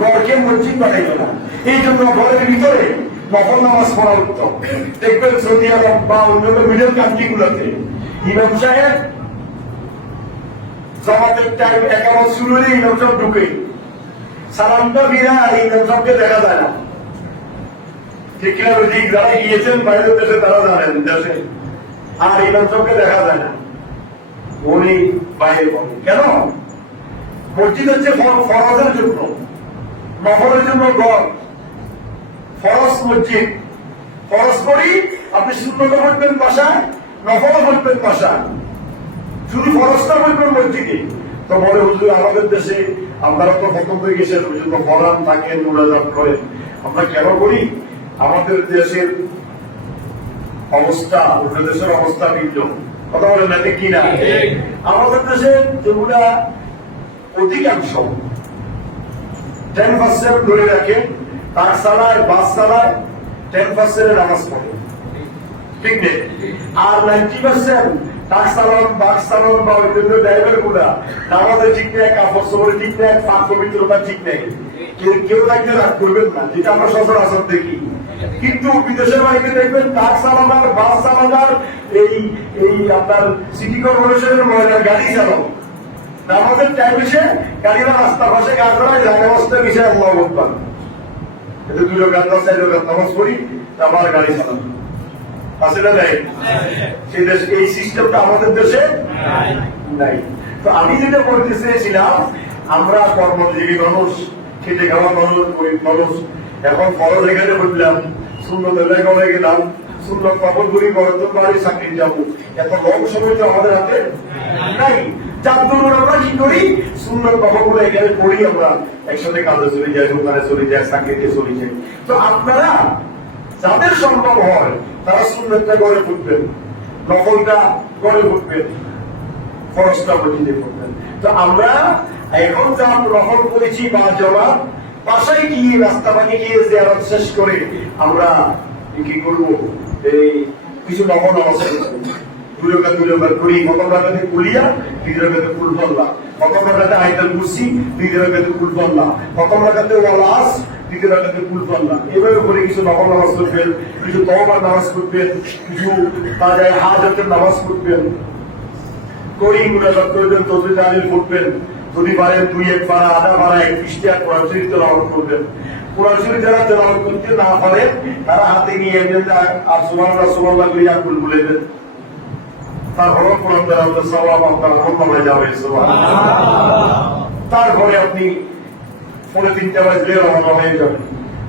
ঘরকে মসজিদ বানাইল না। এই জন্য ঘরের ভিতরে নফল নামাজ পড়া উত্তম। দেখবেন সৌদি আরব বা অন্যান্য মিডল কান্ট্রি গুলোতে ইমাম সাহেব জামাতের টাইম একামত শুরু হলে ইমাম সাহেব ঢুকে সালামটা বিনা আর ইমাম সাহেবকে দেখা যায় না। ঠিক কিনা ঠিক? যারা গিয়েছেন বাইরের দেশে তারা জানেন দেশে আর ইমাম সাহেবকে দেখা যায় না, উনি বাইরে বলেন। কেন? মসজিদ হচ্ছে ফরজের জন্য, নফলের জন্য ঘর। ফরজ মসজিদ, ফরজ করি আপনি সুন্নত পড়বেন বাসায়, নফল পড়বেন বাসায়, শুধু ফরজটা পড়বেন মসজিদে। তো বলে হুজুর আমাদের দেশে আপনারা তো খতম হয়ে গেছেন, ওই জন্য ফরান থাকেন মুনাজাত করেন। আমরা কেন করি? আমাদের দেশের অবস্থা অন্য দেশের অবস্থা ভিন্ন। কথা বলেন না কি না? আমাদের দেশে যেগুলা অধিকাংশ 10% ধরে রাখে, ট্রাক চালায়, বাস চালায়, 10% নামাজ পড়ে, ঠিক নেই? আর 90% ট্রাক চালান, বাস চালান বা অন্যান্য ড্রাইভার গুলা নামাজে ঠিক নেই, কাপড় চোপড়ে ঠিক নেই, পাক পবিত্রতা ঠিক নেই। কেউ লাগলে রাগ করবেন না, যেটা আমরা সচরাচর দেখি। কিন্তু বিদেশের বাড়িতে দেখবেন ট্রাক চালানার, বাস চালানার, এই আপনার সিটি কর্পোরেশনের মহিলার গাড়ি চালানো, নামাজের টাইম এসে গাড়িরা রাস্তার পাশে গা করায়, জায়গা বস্তায় বিষয় আল্লাহ বলতাম এতে 2 রাকাত 4 রাকাত নামাজ পড়ি, আবার গাড়ি চালানো আছে না নাই? সেই দেশ এই সিস্টেমটা আমাদের দেশে নাই। তো আমি যেটা বলতে চেয়েছিলাম, আমরা কর্মজীবী মানুষ, খেটে খাওয়া মানুষ, গরিব মানুষ, এখন ফরজ এখানে বললাম, সুন্নত এলাকায় গেলাম, সুন্নত কবর করি, গরম বাড়ি চাকরি যাবো, এত লং সময় তো আমাদের হাতে নাই। যার দরুন আমরা কি করি, সুন্নত কবরগুলো এখানে করি, আমরা একসাথে কাজে চলে যাই, দোকানে চলে যাই, চাকরিতে চলে যাই। তো আপনারা যাদের সম্ভব হয় তারা সুন্নতটা গড়ে ফুটবেন, নকলটা গড়ে ফুটবেন, ফরজটা মসজিদে ফুটবেন। তো আমরা এখন যা নকল করেছি বা জমা, বাসায় গিয়ে রাস্তা পানি গিয়ে জিয়ারত শেষ করে আমরা কি করবো, এই কিছু নকল নামাজ দুই রাকাত করি, প্রথম রাকাতে কুলিয়া, 2 রাকাতে কুল আল্লাহ, প্রথম রাকাতে আয়াতুল কুরসি, 2 রাকাতে কুল আল্লাহ, প্রথম রাকাতে ওয়াল আস, 2 রাকাতে কুল আল্লাহ। এভাবে করে কিছু নকল নামাজ পড়বেন, কিছু তওবার নামাজ পড়বেন, কিছু তাজায় হাজাতের নামাজ পড়বেন, করি মুনাজাত করবেন, তসবিহ তাহলিল পড়বেন, যদি পারেন 2-1 পারা, আধা পারা, 1 পৃষ্ঠা কোরআন শরীফ তেলাওয়াত করবেন। কোরআন শরীফ যারা তেলাওয়াত করতে না পারেন তারা হাতে নিয়ে এমনি আর সুবহানাল্লাহ সুবহানাল্লাহ করে আকুল বলে দেন, তারপরে কোরআন তেলাওয়াতের সওয়াব আপনার আমলে যাবে। সুবহানাল্লাহ। তারপরে আপনি 3:30 বাজলে রওনা হয়ে যাবেন,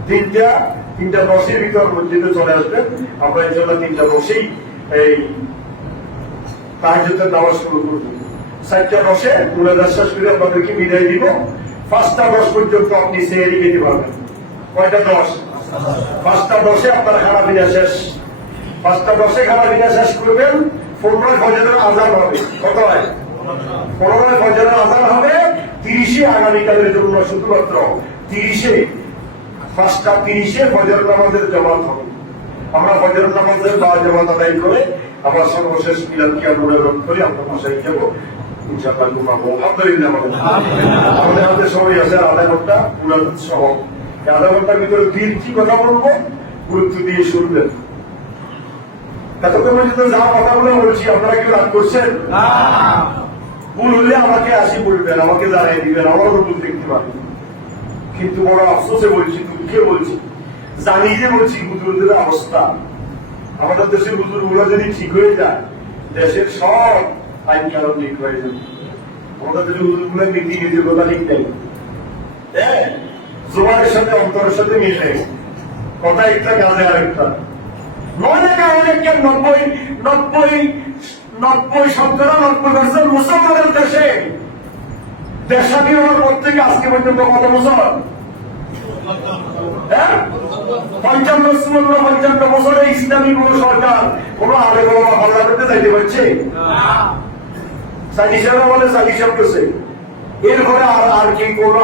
3:10 ভিতর মসজিদে চলে আসবেন। আমরা ইনশাআল্লাহ 3:10 এই তাহাজ্জুদের নামাজ শুরু করব। 4:10 মুনাজাত শেষ করে আপনাদেরকে বিদায় দিব। 5:10 পর্যন্ত আপনি সেহরি খেতে পারবেন। কয়টা 10? 5:10 আপনার খানা পিনা শেষ। 5:10 খানা পিনা শেষ করবেন। 15 ফজরের আযান হবে। কত হয়? 15 ফজরের আযান হবে। 30 আগামীকালের জন্য শুধুমাত্র 5:30 ফজর নামাজের জামাত হবে। আমরা ফজর নামাজের বা জামাত আদায় করে আমার সর্বশেষ মিলাদ কিয়াম মুনাজাত করে আমরা বাসায় যাব ইনশাআল্লাহ। ঘুমাবো আলহামদুলিল্লাহ। আমাদের হাতে সময় আছে আধা ঘন্টা মুনাজাত সহ। আধা ঘন্টার ভিতরে কি কথা বলবো গুরুত্ব দিয়ে শুনবেন। এতক্ষণ পর্যন্ত যা কথাগুলো বলছি আপনারা কি রাগ করছেন? ভুল হলে আমাকে আসি বলবেন, আমাকে জানাই দিবেন, আমারও ভুল দেখতে পাবেন। কিন্তু বড় আফসোসে বলছি, দুঃখে বলছি, জানি যে বলছি হুজুরদের অবস্থা। আমাদের দেশের হুজুরগুলো যদি ঠিক হয়ে যায়, দেশের সব আইন কানুন ঠিক হয়ে যাবে। আমাদের দেশের হুজুরগুলো নীতি নীতির কথা ঠিক নেই, জোয়ারের সাথে অন্তরের সাথে মিল নেই, কথা একটা কাজে আরেকটা। 90% মুসলমানের দেশে দেশাধীন হওয়ার পর থেকে আজকে পর্যন্ত কত মুসলমান? 55 বছরে ইসলামী কোন সরকার কোন আলে বলা হল্লা করতে যাইতে পারছে? সাইডিসারা বলে সাইডিসাব করছে। এরপরে আর কি কোন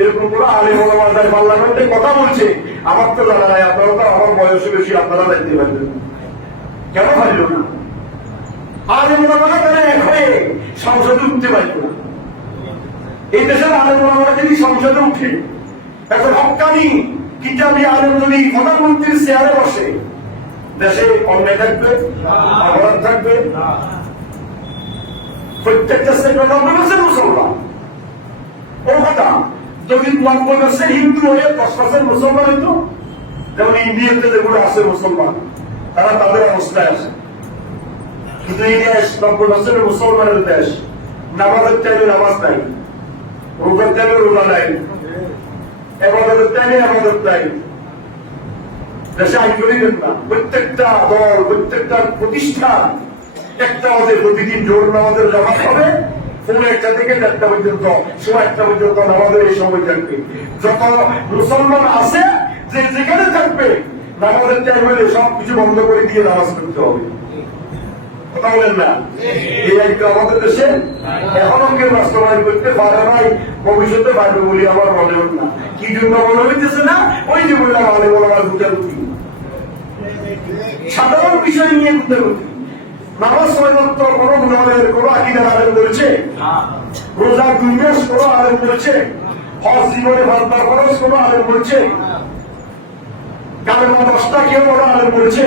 এরকম কোন আলে বলা পার্লামেন্টে কথা বলছে? আমার তো জানা নাই, আপনারা তো আমার বয়সে বেশি, আপনারা দেখতে পারবেন। কেন পারল না? আলে মোলামারা তারা এক হয়ে সংসদে উঠতে পারত না। এই দেশের আলে মোলামারা যদি সংসদে উঠে এখন হক্কানি কিতাবি আলেম যদি প্রধানমন্ত্রীর চেয়ারে বসে, দেশে অন্যায় থাকবে, অপরাধ থাকবে। প্রত্যেকটা সেক্টর 90% মুসলমান। ও কথা যদি 90% হিন্দু হয়ে 10% মুসলমান হইতো, যেমন ইন্ডিয়াতে যেগুলো আছে মুসলমান, তারা তাদের অবস্থায় আছে। কিন্তু এই দেশ 90% মুসলমানের দেশ, নামাজের টাইমে নামাজ নাই, রোজার টাইমে রোজা নাই, এবাদতের টাইমে এবাদত নাই। দেশে আইন করিবেন না। প্রত্যেকটা দল, প্রত্যেকটা প্রতিষ্ঠান একটা আমাদের প্রতিদিন জোর নামাজের জামাত হবে, পৌনে 1টা থেকে 4টা পর্যন্ত, সোয়া 1টা পর্যন্ত নামাজের এই সময় থাকবে। যত মুসলমান আছে যে যেখানে থাকবে, নামাজের টাইম হলে সবকিছু বন্ধ করে দিয়ে নামাজ করতে হবে। কথা বলেন না? এই আইনটা আমাদের দেশে এখনো কেউ বাস্তবায়ন করতে পারে নাই, ভবিষ্যতে পারবে বলে আমার মনে হয় না। কি জন্য মনে হইতেছে না? ওই যে বললাম, আলেম ওলামার গুটাগুটি, সাধারণ বিষয় নিয়ে গুটাগুটি। নামাজ 6 ওয়াক্ত কোন গুণালের কোন আকীদার আলেম বলছে, রোজা 2 মাস কোন আলেম বলছে, হজ জীবনে বারবার খরচ কোন আলেম বলছে, কালেমা 10টা কেউ কোন আলেম বলছে,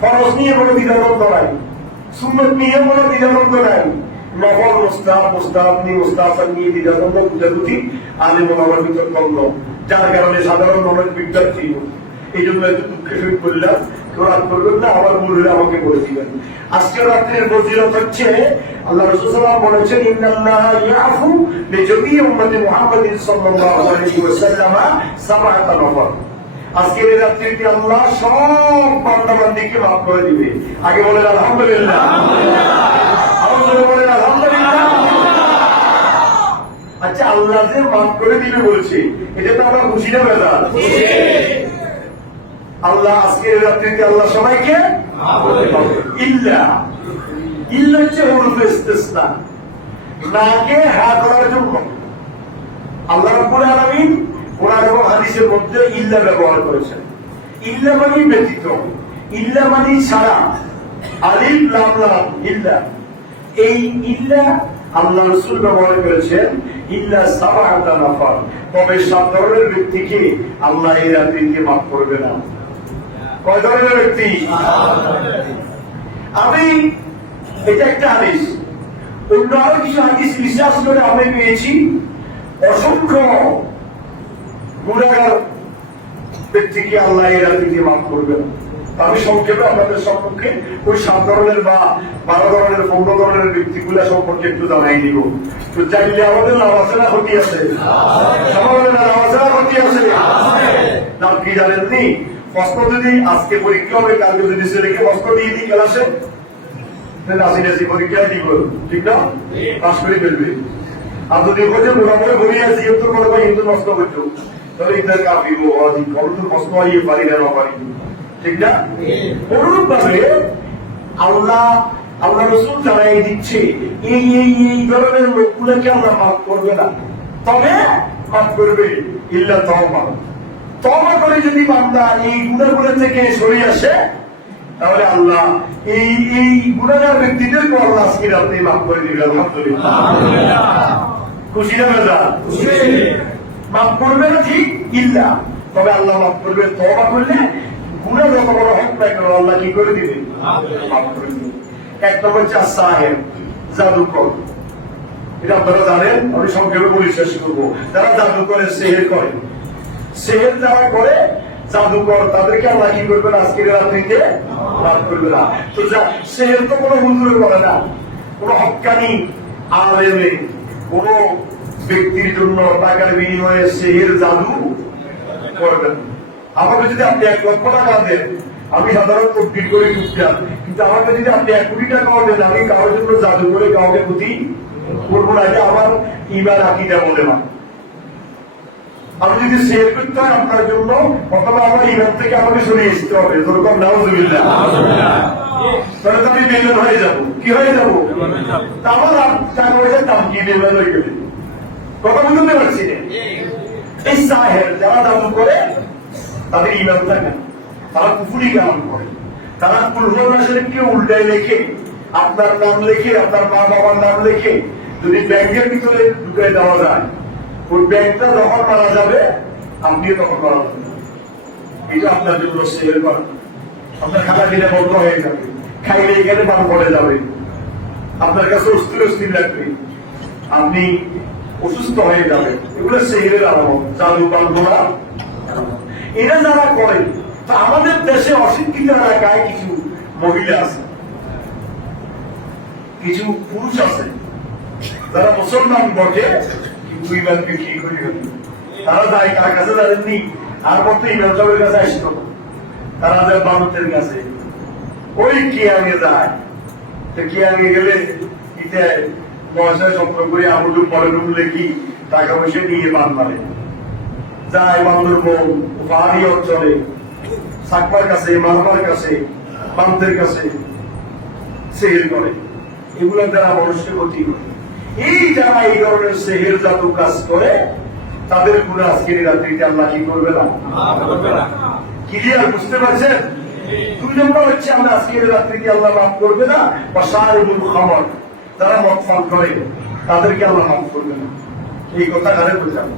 ফরজ নিয়ে কোনো দ্বিধাদ্বন্দ্ব নাই, সুন্নত নিয়ে কোনো দ্বিধাদ্বন্দ্ব নাই, নফল মুস্তাহাব নিয়ে দ্বিধাদ্বন্দ্ব গুটাগুটি আলেম ওলামার ভিতর দ্বন্দ্ব, যার কারণে সাধারণ মানুষ বিদ্যার্থী। এই জন্য একটু দুঃখে সহিত বললাম, কেউ রাত করবেন না, আমার মূল্য আমাকে বলেছিলেন। আজকের রাত্রের ফজিলত হচ্ছে, আল্লাহ রাসূল সাল্লাল্লাহু আলাইহি ওয়াসাল্লাম বলেছেন, ইন্নাল্লাহা ইয়াফু লিজামি উম্মতি মুহাম্মাদিন সাল্লাল্লাহু আলাইহি ওয়াসাল্লাম সাবআতা নফর। আজকের এই রাত্রিতে আল্লাহ সব বান্দাবান্দিকে মাফ করে দিবে। আগে বলেন আলহামদুলিল্লাহ, আরো জোরে বলেন আলহামদুলিল্লাহ। আচ্ছা, আল্লাহ যে মাফ করে দিবে বলছে, এটা তো আমরা খুশি না বেজার? আল্লাহ আজকের রাত্রিতে আল্লাহ সবাইকে ইল্লা ইল্লা হচ্ছে হুরুফে ইস্তিসনা, নাকে হ্যাঁ করার জন্য আল্লাহ রাব্বুল আলামিন কোরআন এবং হাদিসের মধ্যে ইল্লা ব্যবহার করেছেন। ইল্লা মানে ব্যতীত, ইল্লা মানে ছাড়া, আলিফ লাম লাম ইল্লা। এই ইল্লা আল্লাহ রাসূল ব্যবহার করেছেন ইল্লা সাবআতা নাফার, তবে 7 ধরনের ব্যক্তিকে আল্লাহ এই রাত্রিতে মাফ করবে না। কয় ধরনের ব্যক্তি? আমি এটা একটা হাদিস, অন্য আরো কিছু হাদিস বিশ্বাস করে আমি পেয়েছি অসংখ্য গুনাহগার ব্যক্তিকে আল্লাহ এই রাত্রিতে মাফ করবে না। আমি সংক্ষেপে আপনাদের সম্মুখে ওই 7 ধরনের বা 12 ধরনের 15 ধরনের ব্যক্তিগুলা সম্পর্কে একটু জানাই দিব। তো চাইলে আমাদের লাভ আছে না ক্ষতি আছে? আমাদের লাভ আছে না ক্ষতি আছে? নাম কি জানেননি? প্রশ্ন যদি আজকে পরীক্ষা হবে, কালকে যদি ছেলেকে প্রশ্ন দিয়ে দিই ক্লাসে, নাসি পরীক্ষায় দিব, ঠিক না? পাস করে ফেলবে। আর যদি বলছে মোটামুটি ঘুরিয়ে আসি তো মনে হয় হিন্দু নষ্ট করছো, তাহলে ইন্টার কাপিব কবুতর প্রশ্ন ইয়ে পারি না পারি, ঠিক না? অনুরূপ ভাবে আল্লাহ রাসূল জানাই দিচ্ছে এই ধরনের লোকগুলোকে আল্লাহ মাফ করবে না, তবে মাফ করবে ইল্লা তাওবা। তওবা করে যদি বান্দা এই গুনাহগুলো থেকে সরে আসে, তাহলে আল্লাহ এই গুনাহগার ব্যক্তিদেরকে আল্লাহ আজকে রাতে মাফ করে দিবে। আলহামদুলিল্লাহ, খুশি না বেজা? মাফ করবে না ঠিক ইল্লা, তবে আল্লাহ মাফ করবে তওবা করলে। গুনাহ যত বড় হোক না কেন আল্লাহ কি করে দিবে? মাফ করে দিবে। এক নম্বর হচ্ছে সাহেব, জাদুকর। এটা আপনারা জানেন, আমি সংক্ষেপে বলে শেষ করবো। যারা জাদু করে, সেহের করে, সেহের যারা করে, জাদুকর, তাদেরকে আল্লাহ কি করবে না আজকের রাত্রিতে মাফ করবে না। তো সেহের তো কোনো হুজুরে করে না, কোন হক্কানি আলেমে কোন ব্যক্তির জন্য টাকার বিনিময়ে সেহের জাদু করবেন। আমাকে যদি আপনি 1 লক্ষ টাকা দেন, আমি সাধারণত তকবীর করে টুকটাক, কিন্তু আমাকে যদি আপনি 1 কোটি টাকা দেন, আমি কারোর জন্য জাদু করে কাউকে ক্ষতি করবো না। এটা আমার ঈমান আকীদা বলে না। আমি যদি শেয়ার করতে হয় আপনার জন্য, প্রথমে আমার ঈমান থেকে আমাকে সরিয়ে আসতে হবে। যেরকম নাউযুবিল্লাহ, তাহলে তো আমি বেঈমান হয়ে যাবো। কি হয়ে যাবো? আমার টাকা পয়সার দাম কি বেঈমান হয়ে গেলে? কথা বুঝতে পারছি না। এই সাহেব যারা জাদু করে, তাদের ঈমান থাকে না, তারা কুফরি কালাম করে। তারা কুল হুয়াল্লাহ শরীফকে উল্টায় লেখে, আপনার নাম লেখে, আপনার মা বাবার নাম লেখে, যদি ব্যাংকের ভিতরে ঢুকে দেওয়া যায়, ওই ব্যাংকটা যখন মারা যাবে আপনি তখন মারা যাবেন। এটা আপনার জন্য সেল করা। আপনার খাতা কিনে বন্ধ হয়ে যাবে, খাইলে এখানে পান পড়ে যাবে, আপনার কাছে অস্থির অস্থির লাগবে, আপনি অসুস্থ হয়ে যাবে। এগুলো সেহের আলামত, জাদু বান্ধবরা এরা যারা করে। তা আমাদের দেশে অশিক্ষিত এলাকায় কিছু মহিলা আছে, কিছু পুরুষ আছে যারা মুসলমান বটে কিন্তু ইমানকে ঠিক করে তারা যায় কার কাছে জানেননি, আর মতো ইমাম সাহেবের কাছে আসতো, তারা যায় বামতের কাছে, ওই কিয়াঙে যায়। কিয়াঙে গেলে ইতে পয়সায় সম্পর্ক করে আমুদুম পরেরুম লেখি টাকা পয়সা নিয়ে বান মারে যায়। বান্দর বউ পাহাড়ি অঞ্চলে সাকবার কাছে, মারমার কাছে, বামদের কাছে সেহের করে। এগুলো দ্বারা মানুষকে ক্ষতি করে। এই যারা এই ধরনের সেহের জাদু কাজ করে তাদের গুলো আজকের রাত্রিতে আল্লাহ কি করবে না। ক্লিয়ার বুঝতে পারছেন? 2 নম্বর হচ্ছে আমরা আজকের রাত্রিতে আল্লাহ মাফ করবে না। বা শারিবুল খামর, যারা মদ পান করে তাদেরকে আল্লাহ মাফ করবে না। এই কথা কারে বুঝলাম?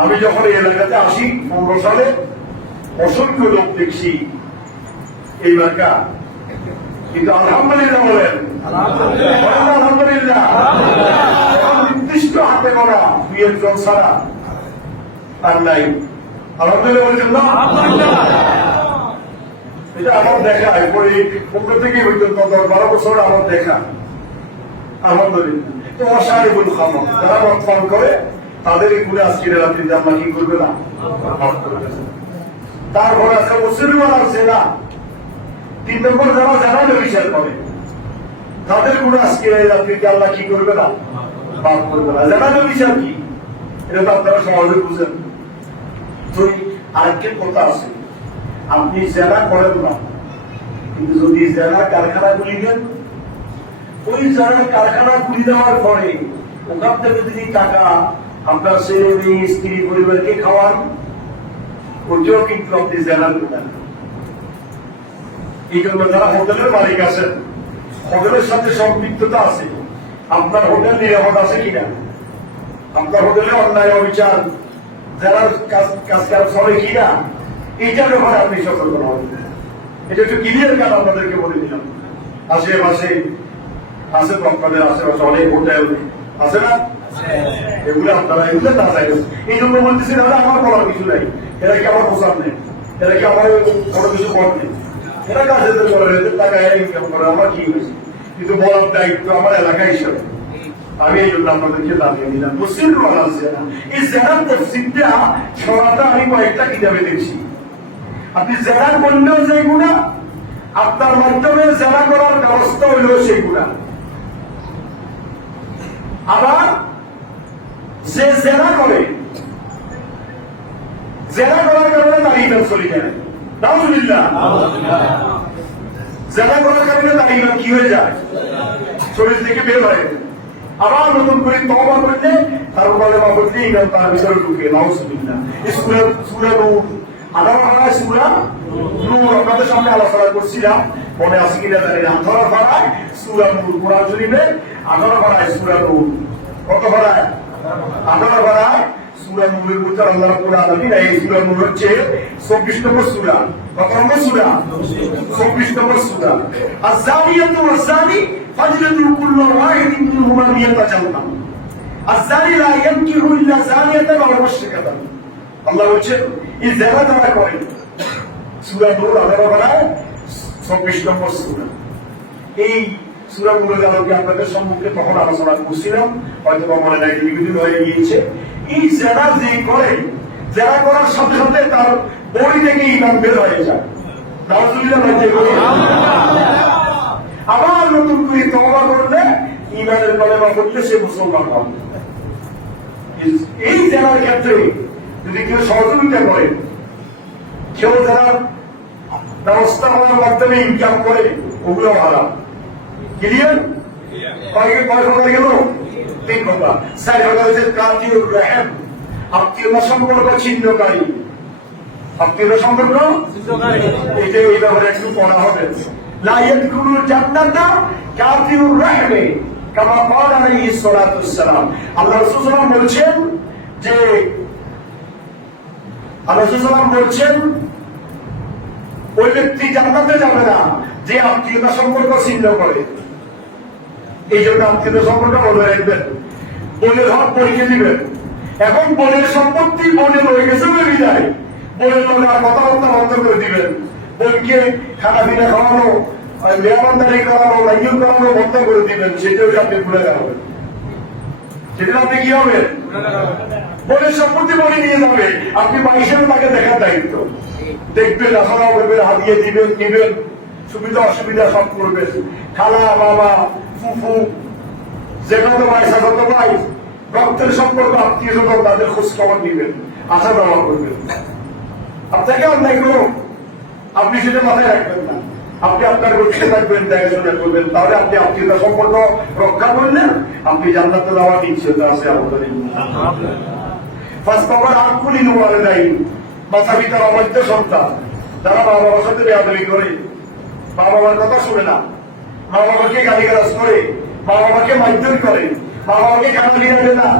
আমি যখন এই এলাকাতে আসি 15 সালে অসংখ্য লোক দেখছি এই মার্কা, কিন্তু আলহামদুলিল্লাহ বলেন আলহামদুলিল্লাহ নির্দিষ্ট হাতে গড়া 2 জন ছাড়া আর নাই। আলহামদুলিল্লাহ বলেছেন না? এটা আমার দেখা, ওই 15 থেকে পর্যন্ত 10-12 বছর আমার দেখা। আলহামদুলিল্লাহ। তো অসারিবুল খামর, যারা মদ পান করে তাদের এগুলো আজকের রাত্রিতে আমরা কি করবে না। তারপরে আছে মুসলমান আছে না। 3 নম্বর যারা জানালে বিচার করে তাদের গুলো আজকে রাত্রিতে আল্লাহ কি করবে না, মাফ করবে না। জানালে বিচার কি, এটা তো আপনারা সহজে বুঝেন। তো আরেকটি কথা আছে, আপনি জেনা করেন না, কিন্তু যদি জেনা কারখানা খুলি দেন, ওই জেনা কারখানা খুলি দেওয়ার পরে ওখান থেকে যদি টাকা আপনার ছেলে মেয়ে স্ত্রী পরিবারকে খাওয়ান, ওইটাও কিন্তু আপনি জেনার করবেন। এই জন্য যারা হোটেলের মালিক আছেন, হোটেলের সাথে সম্পৃক্ততা আছে, আপনার হোটেল নিরাপদ আছে কিনা, আপনার হোটেলে অন্যায় অবিচার যারা কাজ চলে কিনা, এইটার ব্যাপারে আপনি সতর্ক হবেন। এটা একটু ক্লিয়ার কাজ আপনাদেরকে বলে দিলাম। আশেপাশে আছে তো, আপনাদের আশেপাশে অনেক হোটেল আছে না, এগুলো আপনারা এগুলো না চাই। এই জন্য বলতেছি দাদা আমার বলার কিছু নাই, এরা কি আমার পোশাক নেই, এরা কি আমার বড় কিছু কর নেই, এরা কাজে করে টাকা ইনকাম করে, আমার কি হয়েছে, কিন্তু বলার দায়িত্ব আমার এলাকা হিসাবে আমি এই জন্য আপনাদেরকে জানিয়ে দিলাম। মুসলিম জেনা, এই জেনার তফসিলটা সরাটা আমি কয়েকটা কিতাবে দেখছি। আপনি জেনা করলেও সেই গুণা, আপনার মাধ্যমে জেনা করার ব্যবস্থা হইলেও সেই গুণা। আবার যে জেনা করে, জেনা করার কারণে তার ইমান চলে যায়, নাউজুবিল্লাহ। জেনা করার কারণে তার ইমান কি হয়ে যায়, শরীর থেকে বের হয়ে যায়। আবার নতুন করে তওবা করলে তার উপরে বাবদে ইমান তার ভিতরে ঢুকে, নাউজুবিল্লাহ। সূরা নূর, 18 সূরা নূর আপনাদের সামনে আলোচনা করছিলাম, মনে আছে কিনা জানি না। 18 সূরা নূর, কোরআন শরীফে 18 সূরা নূর। কত পারায়? 18 সূরা নূরের ভিতর আল্লাহ রাব্বুল আলামিন এই সূরা নূর হচ্ছে 24 নম্বর সূরা। কত নম্বর সূরা? 24 নম্বর সূরা। আয-যানিয়াতু ওয়াজ-যানি ফাজলিদু কুল্লা ওয়াহিদিন মিনহুমা মিয়াতা জালদা। আয-যানি লা ইয়ানকিহু ইল্লা যানিয়াতান আও মুশরিকাতান। আল্লাহ বলছে এই যারা যারা করে, সূরা নূর 18 24 নম্বর সূরা। এই সূরা নূরের আলোকে আপনাদের সম্মুখে তখন আলোচনা করছিলাম, হয়তো মনে নাই, বিভিন্ন হয়ে গিয়েছে। এই যারা যে করে, যারা করার সাথে সাথে তার বই থেকে ইমান বের হয়ে যায়, নাউজুবিল্লাহ। আবার নতুন করে তওবা করলে, ইমানের কলেমা পড়লে সে মুসলমান হবে। এই যারার ক্ষেত্রে যদি কেউ সহযোগিতা করে, কেউ যারা ব্যবস্থা হওয়ার মাধ্যমে ইনকাম করে, ওগুলো হারাম। ক্লিয়ার? কয় কথা গেল? 3 কথা। 4 কথা হচ্ছে কাতিউর রহিম, আত্মীয়তা সম্পর্ক ছিন্নকারী। আত্মীয়তা সম্পর্ক ছিন্নকারী, এটা এই ব্যাপারে একটু পড়া হবে। লা ইয়াদখুলুল জান্নাতা কাতিউর রহিম, কামা ক্বালা আলাইহিস সালাতু ওয়াসসালাম। আল্লাহ রাসূল সাল্লাল্লাহু আলাইহি বলছেন যে আল্লাহ রাসূল সাল্লাল্লাহু আলাইহি বলছেন ওই ব্যক্তি জান্নাতে যাবে না যে আত্মীয়তা সম্পর্ক ছিন্ন করে। এই জন্য আত্মীয়তা সম্পর্ক বজায় রাখবেন, বোনের হক বোনকে দিবেন। এখন বোনের সম্পত্তি বোনের হয়ে গেছে বিদায়, বোনের লোক আর কথাবার্তা বন্ধ করে দিবেন। বোনকে খানা পিনা খাওয়ানো, মেহমানদারি করানো, লাইন করানো বন্ধ করে দিবেন। সেটাও আপনি ভুলে যাবেন, সেটা আপনি কি হবেন? বোনের সম্পত্তি বলে নিয়ে যাবে, আপনি হিসেবে তাকে দেখার দায়িত্ব। দেখবেন, আসানা করবেন, হাতিয়ে দিবেন, নিবেন, সুবিধা অসুবিধা সব করবেন। খালা, বাবা, ফুফু, যেখানে ভাই সাজাতো ভাই, রক্তের সম্পর্ক, আত্মীয় স্বজন, তাদের খোঁজ খবর নিবেন, আসা যাওয়া করবেন। আপনাকে অন্যায় করো, আপনি সেটা মাথায় রাখবেন না। আপনি আপনার গতিতে থাকবেন, দেখাশোনা করবেন, তাহলে আপনি আত্মীয়তা সম্পর্ক রক্ষা করলেন, আপনি জান্নাতে যাওয়ার নিশ্চয়তা আছে আমাদের। মাতা পিতার অবৈধ সন্তান যারা মা বাবার সাথে বেয়াদবি করে, মা বাবার কথা শুনে না, মা বাবাকে গালিগালাজ করে, মা বাবাকে মারধর করে, মা বাবাকে খানা কিনে দেয় না,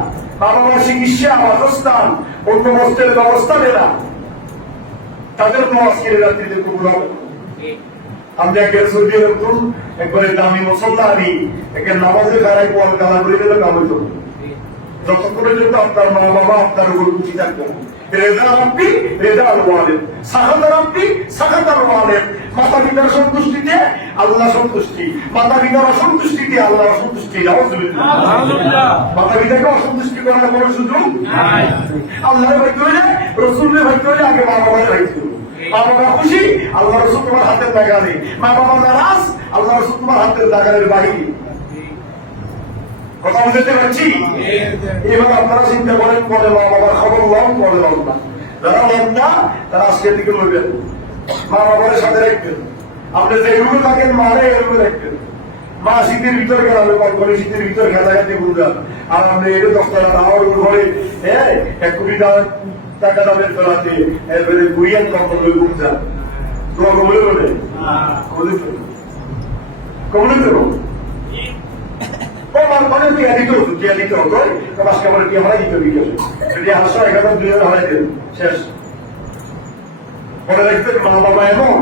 মা বাবার চিকিৎসা, বাসস্থান, অন্য বস্ত্রের ব্যবস্থা দেয় না, তাদের কোনো আজকের রাত্রিতে কবুল হবে। আমি একের সৌদি রকম একবারে দামি মুসল্লা আনি, একের নামাজে গাড়াই পল গালা করে দিলে কাম হইত। যতক্ষণে জন্য আপনার মা বাবা আপনার উপর খুশি থাকবে, রেজা রাব্বি রেজা আল ওয়ালিদ, সাখাত রাব্বি সাখাত আল ওয়ালিদ। মাতা পিতার সন্তুষ্টিতে আল্লাহ সন্তুষ্টি, মাতা পিতার অসন্তুষ্টিতে আল্লাহ অসন্তুষ্টি। আলহামদুলিল্লাহ। মাতা পিতাকে অসন্তুষ্টি করার কোনো সুযোগ নাই। আল্লাহর ভাইতে হইলে, রসুলের ভাইতে হইলে আগে মা বাবার ভাইতে হইল। মা বাবা খুশি, আল্লাহ রসুল তোমার হাতের নাগালে। মা বাবা নারাজ, আল্লাহ রসুল তোমার হাতের নাগালের বাহিনী। কথা বুঝতে পারছি? এবার আপনারা চিন্তা করেন, পরে মা বাবার খবর লন, পরে লন না। যারা লন না তারা আজকের দিকে লইবেন, মা বাবার সাথে রাখবেন। আপনি যে এগুলো থাকেন মারে এগুলো রাখবেন। মা শীতের ভিতর খেলাবে, কনকনে শীতের ভিতর খেলাঘাতে বুঝলাম, আর আপনি এটা 10 টাকা দাওয়ার ঘরে 1 কোটি টাকা দামের ফেলাতে এরপরে বুড়িয়ান কখন বুঝলাম তোমার কবলে বলে কবলে দেবো মা বাবা এমন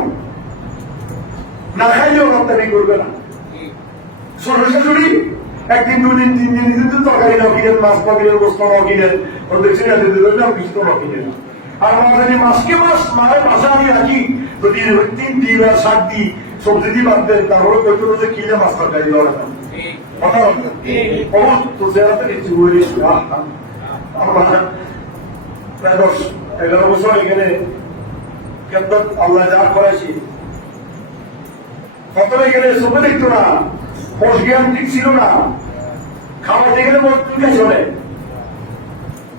না খাইলেও রপ্তানি করবে না। শ্বশুর শাশুড়ি একদিন 2 দিন 3 দিন কিন্তু তরকারি নাও কিনেন, মাছ কিনেন, গোস্ত নাও কিনেন, দেখছেন কিছু তো নাও কিনেন। আর আমরা যদি মাসকে মাস মায়ের মাসে আমি রাখি, যদি 3 দিন আর 7 দিন সবজি দিয়ে বাদ দেন, তারপরে কইতো যে কিনে মাছ তরকারি দেওয়া না। প্রায় 10-11 বছর এখানে আল্লাহ যা করেছি, প্রথমে এখানে চোখে দেখতো না, কোষ জ্ঞান ঠিক ছিল না, খাওয়াইতে গেলে তুই চলে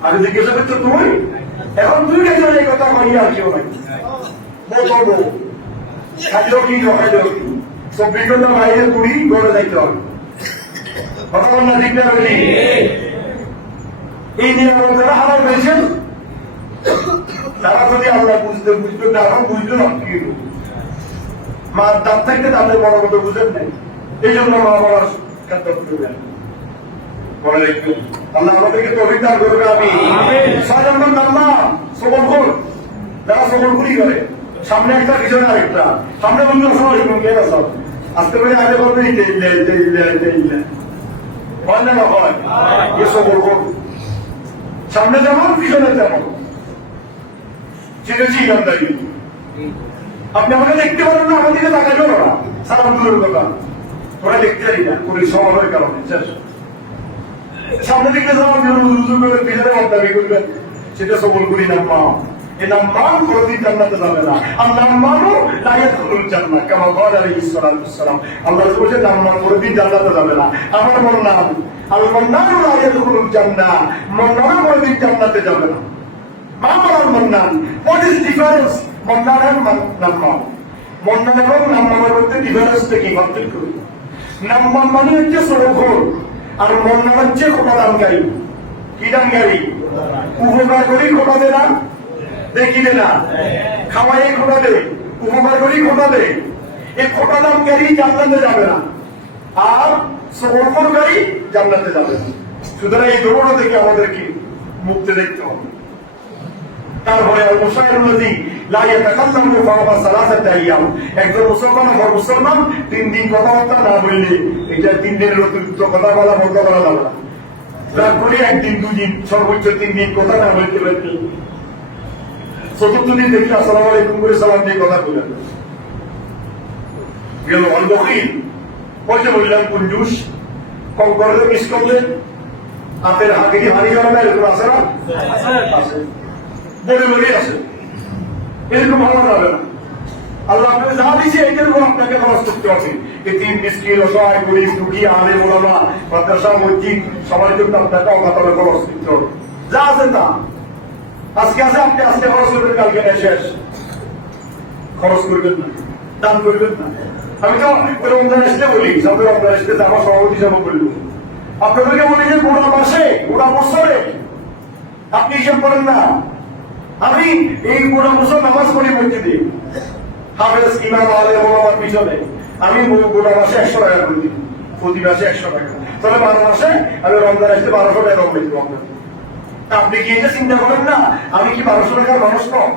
আগে জিজ্ঞাসা করতো তুই, এখন তুই চলে এই কথা কই আর কেউ নাই। বলবো খাইলেও কি খাইলেও কি, 24 ঘন্টা বাইরে তুই গড়ে যাইতে হবে। কথা বল না, ঠিক না? এই নিয়ম যারা হারাই পেয়েছেন, তারা যদি আল্লাহ বুঝতে এখন বুঝতে না কি মা দাঁত থাকতে তাদের বড় মতো বুঝেন নাই। এই জন্য মা বাবার ক্ষেত্রে করবেন, মনে রাখবেন। আল্লাহ আমাদেরকে তৌফিক দান করবে। আমি 6 নম্বর নাম্বার সবরপুর, যারা সবরপুরি করে, সামনে একটা পিছনে আরেকটা, সামনে বন্ধু সবাই সব আজকে বলে আগে বলবে হয় না হয় এ সবরপুর, সামনে যেমন পিছনে তেমন। চিনেছি ইমানদারি। আপনি আমাকে দেখতে পারেন না, আমার দিকে তাকাইও না, সারা দূরের কথা, ওরা দেখতে পারি না পুরো স্বভাবের কারণে। সামনে দিকে যাওয়ার জন্য পিছনে বদনামি করবেন, সেটা সবল করি নাম্মান। এই নাম্মান কোনদিন জান্নাতে যাবে না। আর নাম্মানও লা ইয়াদখুলুল জান্নাহ কামা ক্বালা আলাইহিস সালাতু ওয়াসসালাম। আল্লাহ বলেছেন নাম্মান কোনদিন জান্নাতে যাবে না। আমার মন্নান আল মন্নানু লা ইয়াদখুলুল জান্নাহ, মন্নানও কোনদিন জান্নাতে যাবে না। মা বলার মন্নান, হোয়াট ইজ ডিফারেন্স মন্নান আর নাম্মান? মন্নান এবং নাম্মানের মধ্যে ডিফারেন্সটা কি পার্থক্য? নাম্মান মানে হচ্ছে সরখোর, আর মন্নান হচ্ছে খোটা দানকারী। কি দানকারী? উপকার করি খোটা দে না, দেখি দে না, খাওয়াই খোটা দে, উপকার করি খোটা দে। এই খোটা দানকারী জান্নাতে যাবে না। আর সফরকারী জান্নাতে যাবে। সুতরাং এই দুর্ঘটনা থেকে আমাদেরকে মুক্তি দেখতে হবে। তারপরে একজন মুসলমান 3 দিন কথাবার্তা না বললে এটা 3 দিনের অতিরিক্ত কথা বলা বন্ধ করা যাবে না। তারপরে 1 দিন 2 দিন সর্বোচ্চ 3 দিন কথা না বলতে পারবে। চতুর্থ দিন দেখলে আসসালামু আলাইকুম করে সালাম দিয়ে কথা বললেন গেল। অলবকিল ওই যে বললাম কুঞ্জুস, কম করলে মিস করলেন, হাতের হাতে কি হানি যাবে না, এরকম আছে না? আছে, বলে বলেই আছে, এরকম ভালো যাবে না। আল্লাহ আপনাকে যা দিচ্ছে এইটার আপনাকে খরচ করতে হবে। এতিম মিসকিন অসহায় গরিব দুঃখী আলেম ওলামা মাদ্রাসা মসজিদ সবার জন্য আপনাকে অকাতরে খরচ করতে হবে। যা আছে তা আজকে আছে, আপনি আজকে খরচ করবেন, কালকে শেষ, খরচ করবেন না, দান করবেন না। আমি তো রমজান আসতে বলি, সবাই রমজান আসতে আমার সভাপতি হিসাবে বলল, আপনাদেরকে বলি যে গোটা মাসে গোটা বছরে আপনি হিসাব করেন না। আমি এই গোটা বছর নামাজ পড়ি মসজিদে, হাফেজ ইমাম আলেম ওলামার পিছনে আমি গোটা মাসে 100 টাকা করে দিই, প্রতি মাসে 100 টাকা। তাহলে 12 মাসে আমি রমজান আসতে 1200 টাকা কম দিই রমজান। আপনি কি এটা চিন্তা করেন না আমি কি 1200 টাকার মানুষ নয়?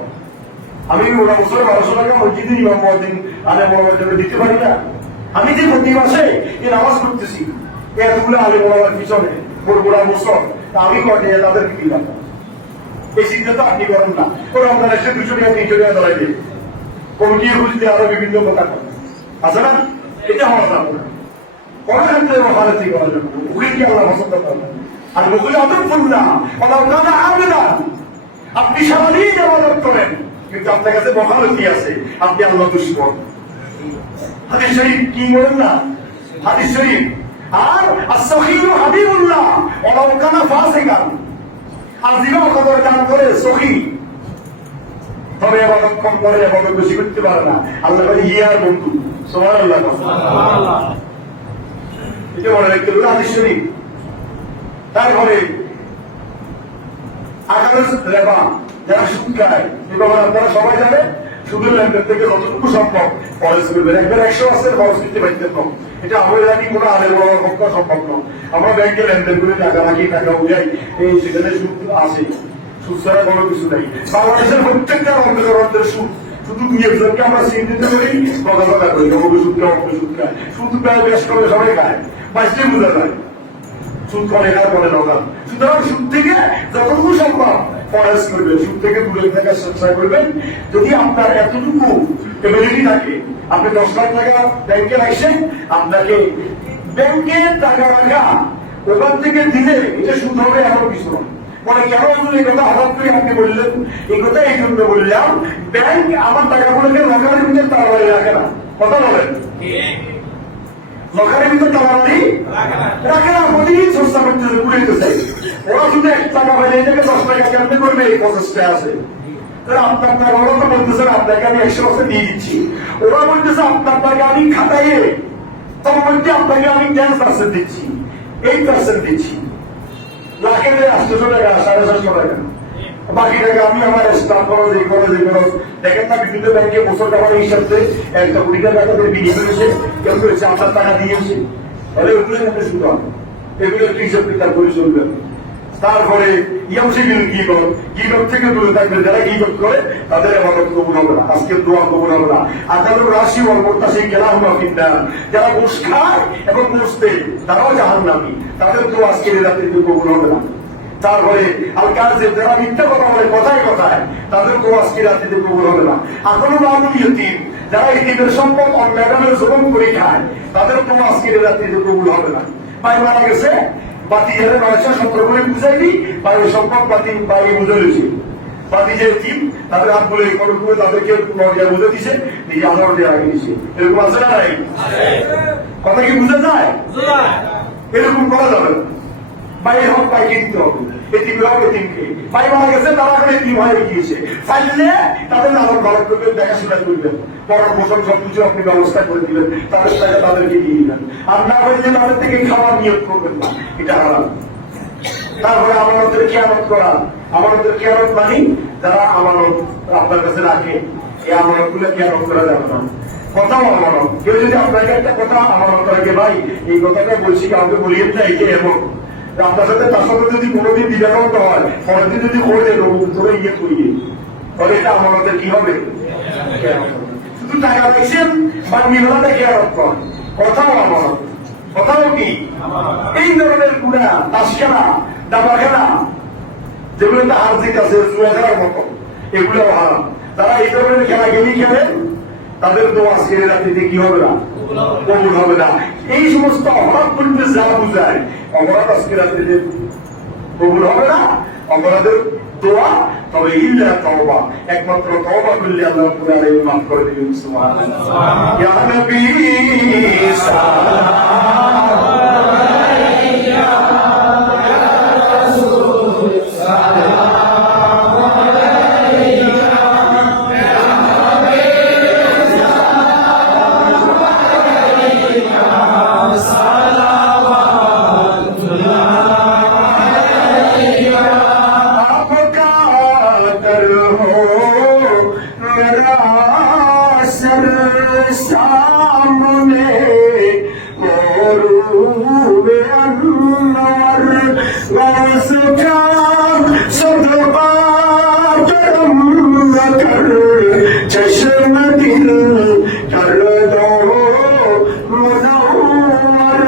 আমি গোটা বছরে 1200 টাকা মসজিদে ইমাম মুয়াজ্জিন আলেম ওলামার জন্য দিতে পারি না? আমি যে প্রতি মাসে এই নামাজ পড়তেছি এতগুলো আলেম ওলামার পিছনে গোটা বছর, আমি কটে তাদেরকে দিলাম। এই চিন্তা তো আপনি করেন না। ও রমজান এসে 200 টাকা 300 টাকা ধরাই দিই, কমিটি বুঝতে আরো বিভিন্ন কথা আছে না? এটা হওয়া যাবে না। কোন ক্ষেত্রে মহারতি করা যাবে না, ওগুলিকে আল্লাহ পছন্দ করবেন। আর মুখে আদরফুল্লাহ আপনি সারাদিন ইবাদত করেন কিন্তু আপনার কাছে মহারতি আছে, আপনি আল্লাহ দুশমন। হাদিস শরীফ কি বলেন না? হাদিস শরীফ। আর as-sakhiyu habibullah ওয়া কানা ফাসিকান, আর জীবন কদর দান করে সখী, তবে ইবাদত কম করে, ইবাদত বেশি করতে পারে না। আল্লাহ বলে ইয়ার বন্ধু, সুবহানাল্লাহ সুবহানাল্লাহ। এটা মনে রাখতে হবে হাদিস শরীফ। তারপরে আকাশ রেবা, যারা সুদ খায়, এবার আপনারা সবাই জানেন সুদের লেনদেন থেকে যতটুকু সম্ভব খরচ করবেন। একবার 100 আছে, খরচ করতে পারতেন না। এটা আমরা জানি কোনো আলের বড় পক্ষে সম্ভব নয়। আমরা ব্যাংকে লেনদেন করে টাকা রাখি, টাকা উঠাই, এই সেখানে সুদ আছে, সুদ ছাড়া কোনো কিছু নাই। বাংলাদেশের প্রত্যেকটা অন্তরের সুদ, শুধু 2-1জনকে আমরা চিহ্নিত করি, কথা করি অমুক সুদ খায়, অমুক সুদ খায়। সুদ প্রায় বেশ করে সবাই খায়, বাঁচতে বোঝা যায় সুদ করে খায় বলে দোকান। সুতরাং সুদ থেকে যতটুকু সম্ভব খরচ করবেন, সুদ থেকে দূরে থাকার চেষ্টা করবেন। যদি আপনার এতটুকু এবিলিটি থাকে, আপনি 10 লাখ টাকা ব্যাংকে রাখছেন, আপনাকে ব্যাংকে টাকা রাখা ওখান থেকে দিলে এটা সুদ হবে এমন কিছু নয়। মানে কেন এই কথা হঠাৎ করে আপনি বললেন? এই কথা এই জন্য বললাম, ব্যাংক আমার টাকাগুলোকে লকারের ভিতরে তাড়াতাড়ি রাখে না। কথা বলেন, লকারের ভিতরে তাড়াতাড়ি রাখে না, প্রতিদিন চেষ্টা করতেছে, ঘুরেতে চাই। ওরা শুধু 1 টাকা পাইলে এটাকে 10 টাকা কেমন করবে, এই প্রচেষ্টা আছে। আপনার টাকা ওরা তো বলতেছেন আপনাকে আমি 100% দিয়ে দিচ্ছি, ওরা বলতেছে আপনার টাকা আমি খাটাইয়ে তখন বলতে আপনাকে আমি 10% দিচ্ছি, 8% দিচ্ছি। লাখের 800 টাকা, 750 টাকা, বাকি টাকা আমি আমার স্টাফ খরচ, এই খরচ, এই খরচ। দেখেন না বিভিন্ন ব্যাংকে বছর টাকার হিসাবে 1 কোটি টাকা তাদের বিনিয়োগ করেছে, কেউ করেছে আপনার টাকা দিয়েছে, তাহলে ওগুলো একটা শুরু হবে। এগুলো একটু হিসাব কিতাব করে চলবেন। তারপরে গীবত থেকে দূরে থাকবেন। যারা গীবত করে তাদের ইবাদত কবুল হবে না, আজকের দোয়া কবুল হবে না। আদালুর রাশি অল্পতা সেই গেলাম কিনা, যারা ঘুষ খায় এবং ঘুষ দেয় তারাও জাহান্নামী, তাদের তো আজকের রাত্রিতে কবুল হবে না। তারপরে যারা মিথ্যা কথা বলে কথায় কথায়, তাদের তো আজকের রাত্রিতে কবুল হবে না। এখনো বাবুল ইয়তীম, যারা ইতিমের সম্পদ অন্যায় জুলুম করে খায়, তাদের তো আজকের রাত্রিতে কবুল হবে না। ভাই মারা গেছে, বাতি যারা মানুষের সতর্ক করে বুঝাইনি, বা ওই সম্পদ বাতি বাইরে বুঝে রয়েছে। বাতি যে টিম তাদের হাত বলে করে তাদেরকে বুঝে দিছে, নিজে আধার দিয়ে আগে দিচ্ছে। এরকম আছে না নাই? কথা কি বুঝে যায়? এরকম করা যাবে না। বাইরে হক বাইকে দিতে হবে, এটিমে হোক এটিমকে। ভাই মারা গেছে, তারা করে এটিম হয়ে গিয়েছে, চাইলে তাদের আবার ভালো করবেন, দেখাশোনা করবেন, পড়ার পোষণ সবকিছু আপনি ব্যবস্থা করে দিবেন, তাদের টাকা তাদেরকে দিয়ে দিবেন। আর না হয়ে যে তাদের থেকে খাওয়ার নিয়োগ করবেন না, এটা হারাম। তারপরে আমানতের খেয়ানত করা। আমানতের খেয়ানত মানে যারা আমানত আপনার কাছে রাখে, এই আমানত গুলো খেয়ানত করা যাবে না। কথাও আমানত। কেউ যদি আপনাকে একটা কথা আমানত করে ভাই এই কথাটা বলছি কাউকে বলিয়েন না, এটা এমন আপনার সাথে তার সাথে যদি কোনোদিন দ্বিধাদ্বন্দ্ব হয়, পরের দিন যদি করে ধরে ইয়ে করিয়ে, তাহলে এটা আমানতের কি হবে? শুধু টাকা দেখছেন বা নির্মাণে খেয়াল করেন, কথাও আমানত, কথাও কি এই ধরনের গুণা, তাস খেলা, দাবা খেলা, যেগুলো আর্থিক আছে জুয়া খেলার মতো, এগুলো হারাম। তারা এই ধরনের খেলা গেলি খেলেন, তাদের তো আজকের রাত্রিতে কি হবে না? কবুল হবে না। এই সমস্ত অপরাধ বলতে যা বুঝায়, অপরাধ আজকের রাত্রিতে কবুল হবে না। অপরাধের দোয়া তবে ইল্লা তওবা, একমাত্র তওবা করলে আল্লাহ রাব্বুল আলামিন মাফ করে দিবেন। সুবহানাল্লাহ। ইয়া নবী সাল্লাল্লাহু আলাইহি ইয়া রাসূল সাল্লাল্লাহু আলাইহি ইয়া নবী সাল্লাল্লাহু আলাইহি ইয়া सामने मोरूबे अनवर गौस का सदका करम कर चश्म दिल कर दो मुनव्वर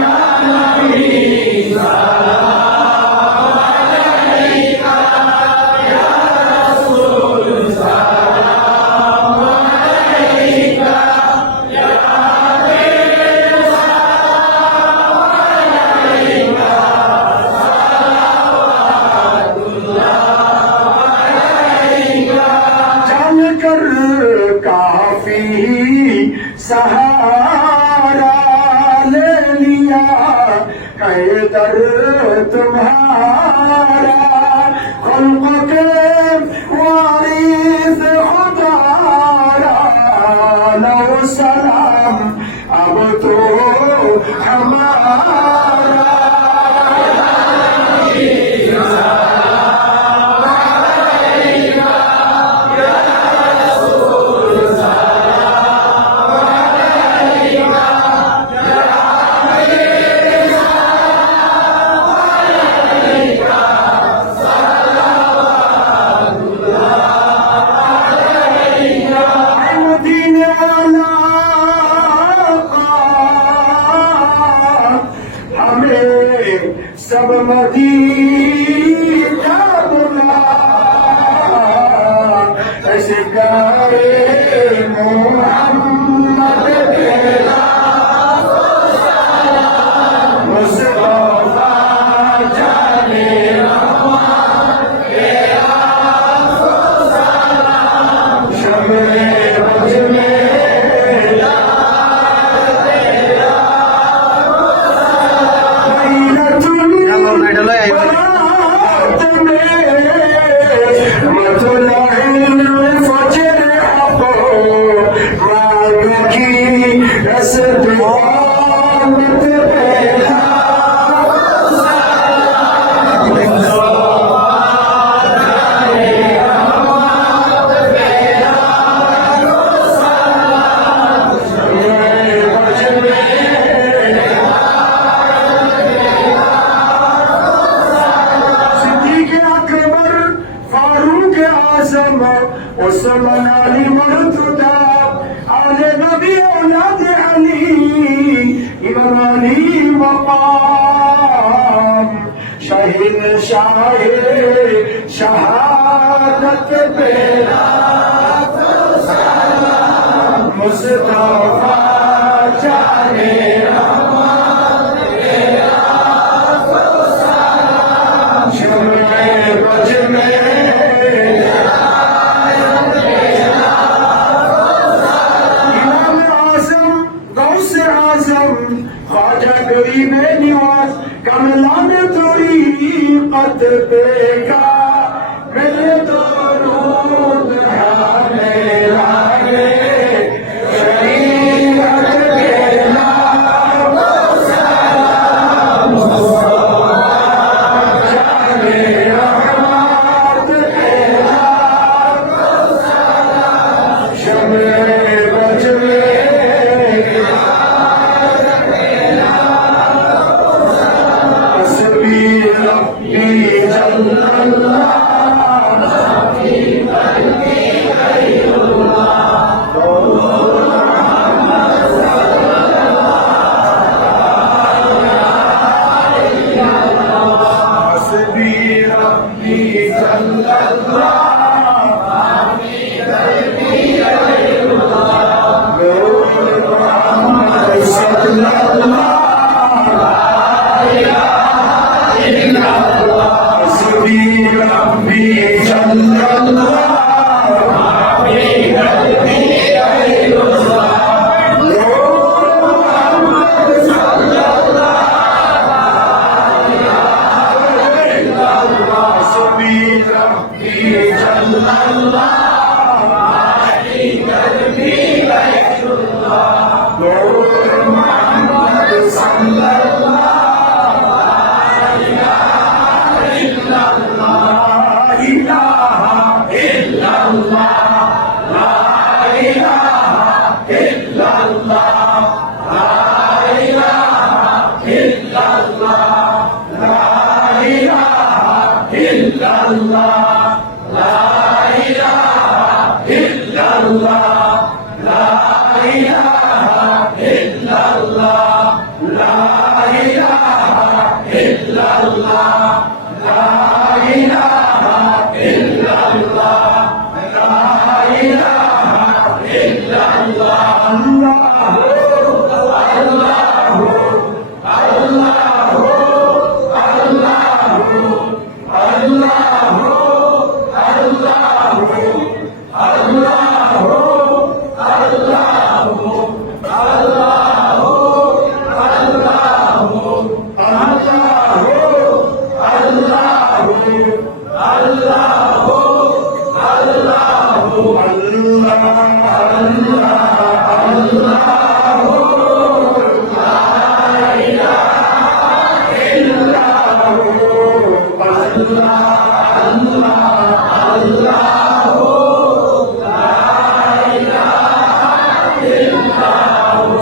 या नबी सल्लल्लाहु अलैहि या रसूल सहारा ले लिया हैदर तुम्हारा, खल्क़ के वारिस खुदारा लो सलाम अब तो हमारा। सब मदीना बुला ऐसे करे मोहम्मद तेरा मुस्तफा जाने रहमान तेरा सलाम शम्मे बज में उस्मान अली मुर्तदा आले नबी औलाद अली इमाम अली मकाम शहीद शाहे शहादत पेरा सलाम मुस्तफा जाने रहमान तेरा सलाम शम्मे बज में ख्वाजा गरीब निवाज कमलान तरीक़त बेगा मेरे दरूद मेरा शरीयत के नाम सलाम जाने रहमत के नाम सलाम शम्मे बज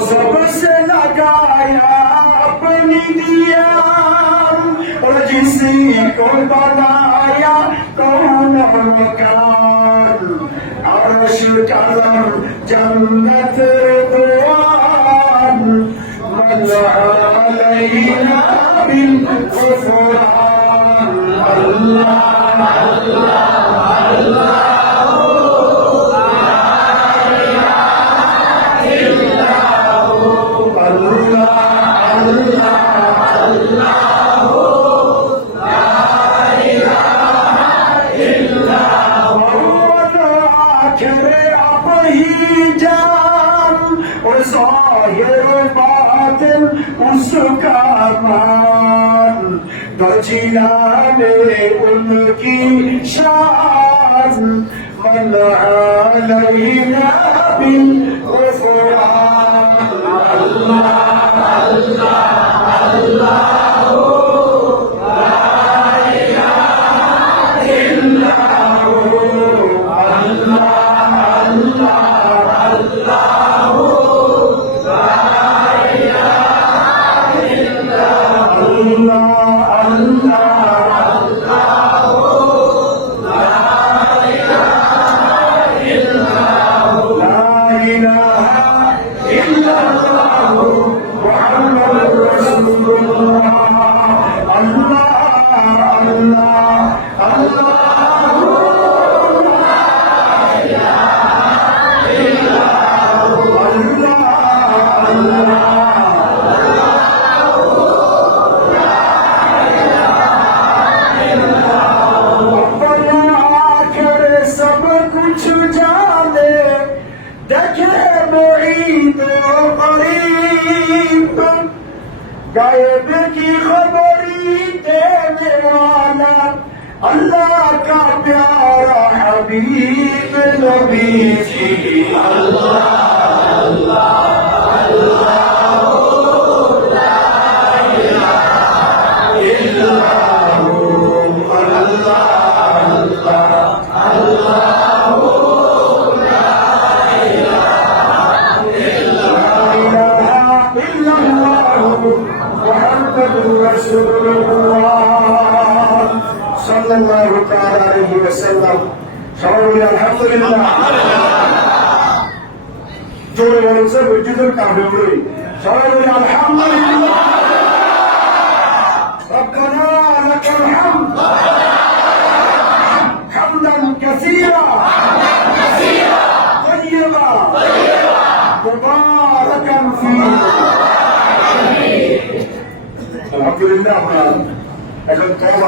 सबसे लगाया अपनी दिया और जिसी को बनाया कौन मकान अर्श कलम जन्नत दुआन मन अलैना बिल गुफरान अल्लाह अल्लाह अल्लाह उसका मान बचियाने उनकी शान मन अलैना बिल गुफरान अल्लाह अल्लाह अल्लाह गायब की खबरी देने वाला अल्लाह का प्यारा हबीब नबी जी अल्लाह अल्लाह अल्लाह ला इलाहा इल्लल्लाह अल्लाह अल्लाह अल्लाह ला इलाहा इल्लल्लाह محمد رسول الله صلى الله تعالى عليه وسلم সবাই আলহামদুলিল্লাহ জোরে বলছে বৈদ্যুতিক কামে বলি সবাই বলি আলহামদুলিল্লাহ ربنا لك الحمد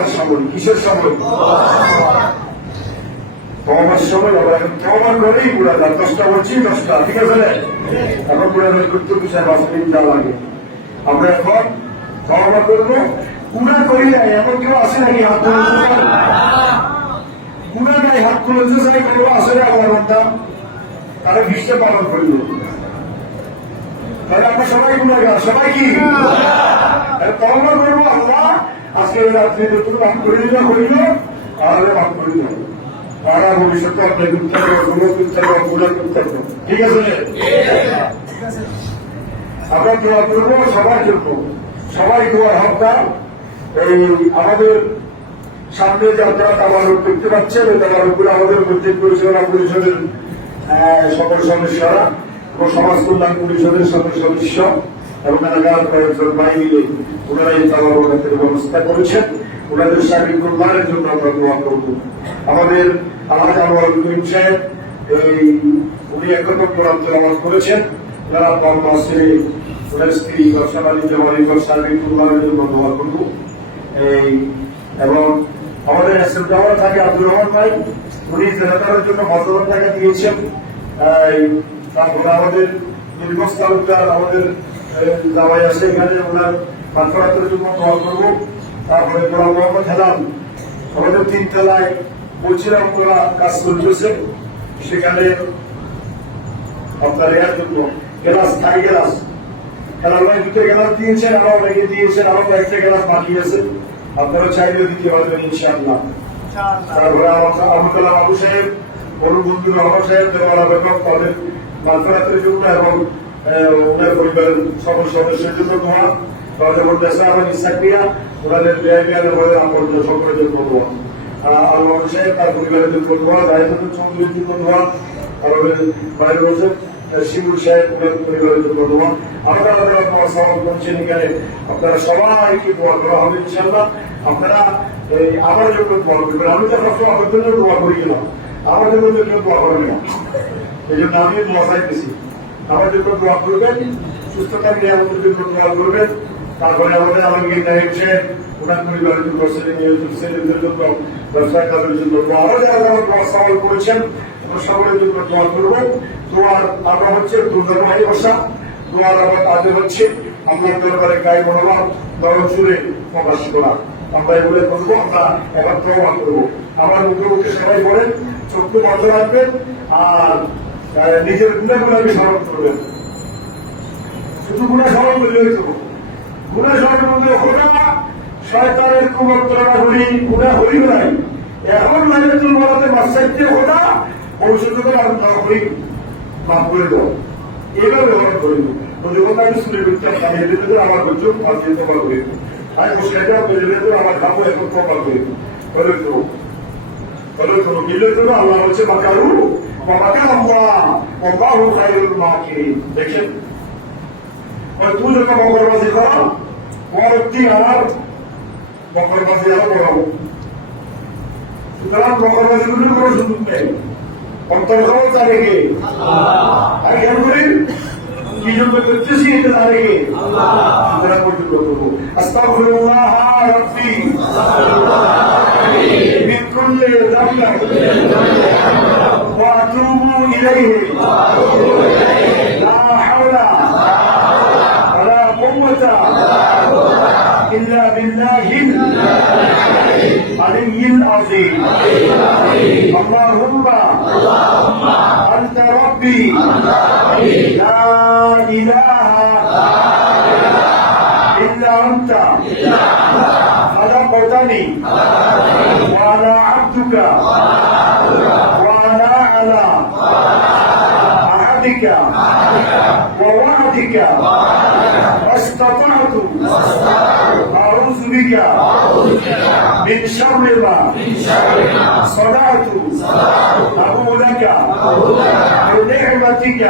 তওবার সময়। কিসের সময়? তওবার সময়। আবার এখন তওবা করেই গুণাগার। 10টা বলছি, 10টা, ঠিক আছে? এখন গুণাগার করতে বিষয় 5 মিনিট যা লাগে। আমরা এখন তওবা করবো। গুণা করি নাই এমন কেউ আছে নাকি? হাত তুলে গুণা নাই, হাত তুলেছে চাই করবো আসলে আমার বলতাম তারা 20টা পালন করিল। তাহলে আমরা সবাই গুণাগার, সবাই কি তওবা করবো? আল্লাহ আজকে রাত্রি যতটুকু মাফ করে দিল করিল, তাহলে মাফ করে দিল। তারা ভবিষ্যতে আপনি করতে হবে, গুলো করতে হবে, গুলো করতে হবে। ঠিক আছে? আমরা দোয়া করবো সবার জন্য। সবাই দোয়া হকদার। এই আমাদের সামনে যে আপনারা তাবারুক দেখতে পাচ্ছেন, এই তাবারুকগুলো আমাদের মসজিদ পরিচালনা পরিষদের সকল সদস্যরা এবং সমাজ কল্যাণ পরিষদের সকল সদস্য এবং এলাকার কয়েকজন ভাই মিলে ওনারা এই তাবারুকের ব্যবস্থা করেছেন। ওনাদের শারীরিক কল্যাণের জন্য আমরা দোয়া করব। আমাদের আলহাজ আনোয়ারুল করিম সাহেব উনি একরকম কোরআন তেলাওয়াত করেছেন। ওনারা মাসে ওনার স্ত্রী বর্ষাবালী জওয়ারিকর শারীরিক কল্যাণের জন্য দোয়া করব। এবং আমাদের এসএম টাওয়ার থাকে আব্দুর রহমান ভাই, উনি জেনারেটরের জন্য 5,000 টাকা দিয়েছেন। তারপরে আমাদের নির্মস তালুকদার আমাদের জামাই আছে এখানে, ওনার মাত্রাতের জন্য দোয়া করবো। তারপরে তোরা মোহাম্মদ হেলাম আমাদের 3 তলায় বলছিলাম তোরা কাজ করতেছে, সেখানে আপনার এর জন্য গ্লাস, থাই গ্লাস, খেলার ভাই 2টা গ্লাস দিয়েছেন, আরো অনেকে দিয়েছেন, আরো কয়েকটা গ্লাস বাকি আছে, আপনারা চাইলে দিতে পারবেন ইনশাআল্লাহ। তারপরে আহমদুল্লাহ বাবু সাহেব, বন্ধু রহমান সাহেব, দেওয়ালা বেগম, তাদের মালফারাতের জন্য এবং ওনার পরিবারের সকল সদস্যের জন্য দোয়া। তাদের মধ্যে ইসাকিয়া ওনাদের সকলের জন্য দোয়া। আল্লাহ সাহেব তার পরিবারের জন্য দোয়া, জাহেদুল চৌধুরীর জন্য দোয়া, আমাদের বাইরে বসে শিবুর সাহেব ওনার পরিবারের জন্য দোয়া। আমরা সওয়াল করছেন এখানে, আপনারা সবাইকে দোয়া করা হবে ইনশাআল্লাহ। আপনারা আমার জন্য দোয়া করবেন। আমি তো সবসময় আমার জন্য দোয়া করি না, আমার জন্য কেউ দোয়া করেন না, এই জন্য আমি দোয়া চাইতেছি। আমার জন্য দোয়া করবেন, সুস্থতা নিয়ে আমাদের জন্য দোয়া করবেন। তারপরে আমাদের আলমগীর নাহিদ সাহেব ওনার পরিবারের জন্য, ছেলেদের জন্য, ব্যবসায় কাজের জন্য, আরো যারা যারা দোয়া সওয়াল করেছেন সকলের জন্য দোয়া করবো। দোয়ার আমরা হচ্ছে দুর্গামাই বসা, দোয়ার আমার কাজে হচ্ছে আপনার দরবারে গায়ে মনোভাব নরম সুরে প্রকাশ করা। আমরা এগুলো করবো, আমরা এবার প্রমাণ করবো। আমার মুখে মুখে সবাই বলেন, চক্ষু বন্ধ রাখবেন আর নিজের গুণাগুণাকে স্মরণ করবেন। শুধু গুণা স্মরণ করলে হইত, গুণা স্মরণ করলে ওটা শয়তানের কুমন্ত্রণা করি, গুণা হই নাই। এখন লাগে তুল বলাতে মাসাইতে ওটা ভবিষ্যতে আমি দোয়া করি, মাফ করে দেবো, এগুলো ব্যবহার করিব। যখন আমি স্কুলে করতাম আমার বলছো ফাঁসিয়ে তোমার করিব, আমি সেটা আমার খাবো এখন তোমার করিব। বলে তো মিলের জন্য আল্লাহ হচ্ছে মাকারু মাকার আল্লাহ আল্লাহু খায়রুল মাকিরিন। দেখেন ওই তুই যখন মকরবাজি করো, পরবর্তী আমার মকরবাজি আরো করাবো। সুতরাং মকরবাজিগুলোর কোনো সুযোগ নেই, অন্তর্গত জানে কে? আমি খেয়াল করি কি জন্য করতেছি, এটা জানে কে? সুতরাং পর্যন্ত করবো আস্তাগফিরুল্লাহ রাব্বি মিন কুল্লি যামবিন ওয়া আতুবু ইলাইহি লা হাওলা ওয়ালা কুওয়াতা ইল্লা বিল্লাহিল আলিয়্যিল আযীম। আল্লাহুম্মা আনতা রাব্বি লা ইলাহা ইল্লা আনতা খালাকতানি ওয়া আনা আবদুকা ওয়া আনা আলা আহাদিকা ওয়া ওয়া'দিকা واستطعت أعوذ بك من شر ما صنعت أبو لك بنعمتك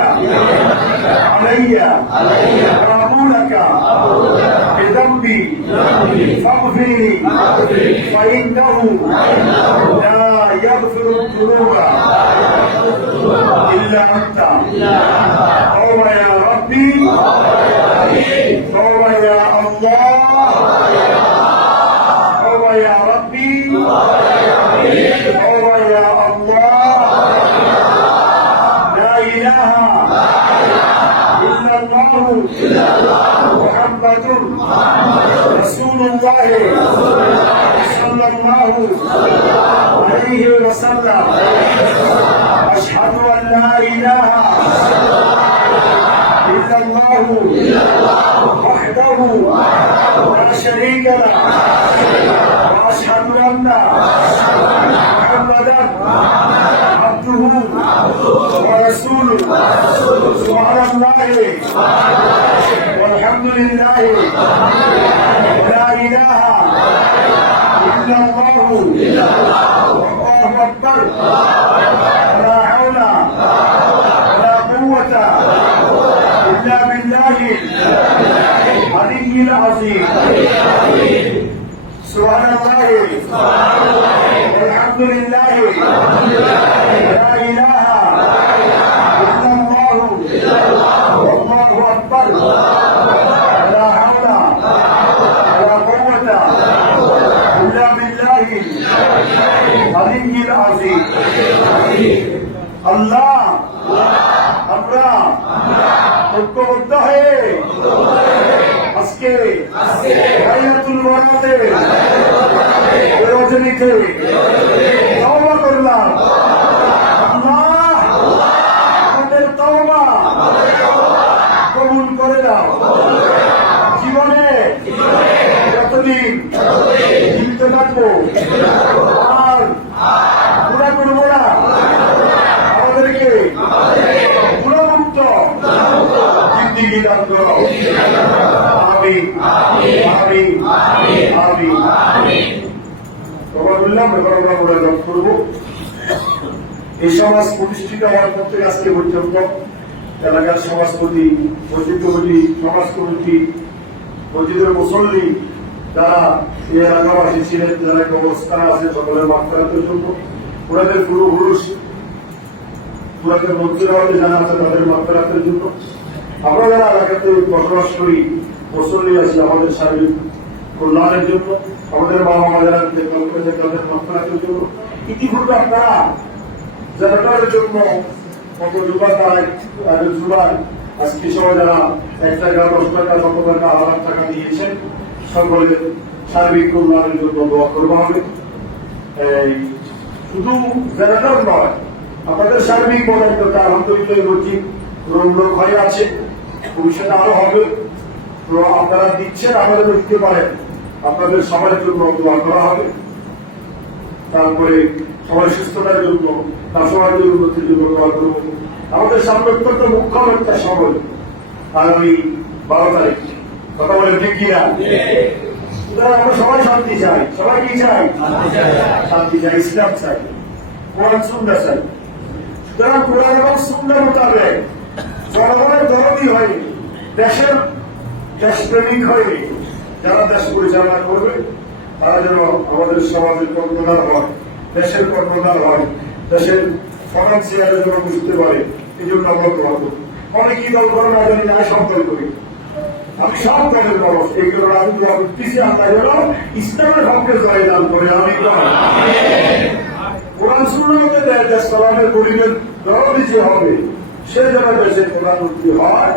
علي وأبو لك بذنبي فاغفر لي فإنه لا يغفر الذنوب إلا أنت. توبة يا ربي، توبة يا الله، توبة يا رب. وسلم أشهد أن لا إله إلا الله وحده لا شريك له وأشهد أن محمدا عبده ورسوله سبحان الله والحمد لله لا إله إلا الله والله أكبر ولا حول ولا قوة إلا بالله العلي العظيم سبحان الله والحمد لله لا إله إلا الله والله أكبر ولا حول ولا قوة إلا بالله العلي العظيم الله আমরা ঐক্যবদ্ধ হয়ে আজকে বাইতুল মুকাদ্দাসে রজনীতে তওবা করলাম। আল্লাহ আমাদের তওবা কবুল করে দাও। জীবনে যতদিন জীবিত থাকবো আর গুনাহ করবো না। আমাদেরকে গুণমুক্ত জিন্দেগি দান করো। আমিন আমিন আমিন আমিন। তওবা বললাম, এবার আমরা মোনাজাত করব। এই সমাজ প্রতিষ্ঠিত হওয়ার পর থেকে আজকে পর্যন্ত এলাকার সমাজপতি, মসজিদ কমিটি, সমাজ কমিটি, মসজিদের মুসল্লি যারা এই এলাকাবাসী ছিলেন, যারা অবস্থান আছে, সকলের মাগফিরাতের জন্য, ওনাদের পূর্বপুরুষ পুরাতন মন্ত্রীরা জানা আছে তাদের মাগফিরাতের জন্য, আমরা যারা এলাকাতে বসবাস করি, মুসল্লি আছি, আমাদের শারীরিক কল্যাণের জন্য, আমাদের মা মামারা তাদের মাগফিরাতের জন্য। ইতিপূর্বে আপনারা জেনারেটরের জন্য কত রূপা পায়, তাদের জুবাই আজকে সবাই যারা 1 টাকা, 10 টাকা, 100 টাকা, 1000 টাকা দিয়েছেন, সকলের সার্বিক কল্যাণের জন্য দোয়া করবো হবে। শুধু জেনারেটর নয়, আপনাদের সার্বিক মনোনীত আলহামদুলিল্লাহ রোজিক রোগ হয়ে আছে, ভবিষ্যতে আরো হবে। তো আপনারা দিচ্ছেন, আপনারা দিতে পারেন, আপনাদের সবার জন্য দোয়া করা হবে। তারপরে সবাই সুস্থতার জন্য, তার সমাজের উন্নতির জন্য দোয়া করব। আমাদের সামনে অত্যন্ত মুখ্য একটা সময় আগামী 12 তারিখ, কথা বলে ঠিক কিনা? সুতরাং আমরা সবাই শান্তি চাই। সবাই কি চাই? শান্তি চাই, ইসলাম চাই, কোরআন সুন্নাহ চাই। সুতরাং কোরআন এবং সুন্নাহ মোতাবেক জনগণের দরদি হয়ে, দেশের দেশপ্রেমিক হয়ে যারা দেশ পরিচালনা করবে, তারা যেন আমাদের সমাজের কর্ণধার হয়, দেশের কর্ণধার হয়, দেশের ফাইন্যান্সিয়াল যেন বুঝতে পারে। এই জন্য আমরা দোয়া করি। অনেকেই দল করে না জানি, আমি সব দল করি, আমি সব দলের মানুষ। এইগুলো আমি দোয়া করতেছি, আমরা যেন ইসলামের হককে জয়দান করে। আমি কোরআন সুন্নাহকে দেশ চালানোর গরিবের দরদি যে হবে, সে যেন দেশের প্রধানমন্ত্রী হয়